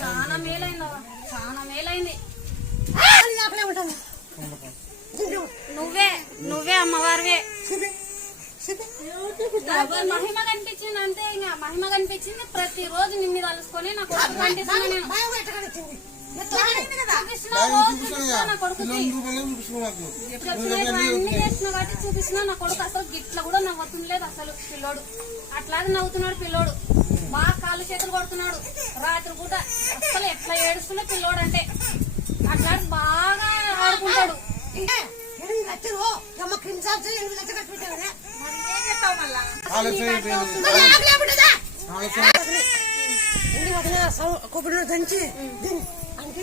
చాలా మేలైంది, చాలా మేలైంది. నువ్వే అమ్మవారివే. మహిమ కనిపించింది అంతే, ఇంకా మహిమ కనిపించింది. ప్రతిరోజు నిన్ను కలుసుకొని నా కొడుకు కనిపిస్తున్నా, నేను చూపిస్తున్నా. నా కొడుకు అసలు గిట్ల కూడా నవ్వుతుండలేదు అసలు. పిల్లోడు అట్లాగే నవ్వుతున్నాడు. పిల్లోడు బాగా కాళ్ళు చేతులు కొడుతున్నాడు. రాత్రి పూట అసలు ఎట్లా ఏడుస్తున్నా పిల్లోడు అంటే. అట్లా బాగా ఆడుకుంటాడు. కొబ్బరి దంచి అంటే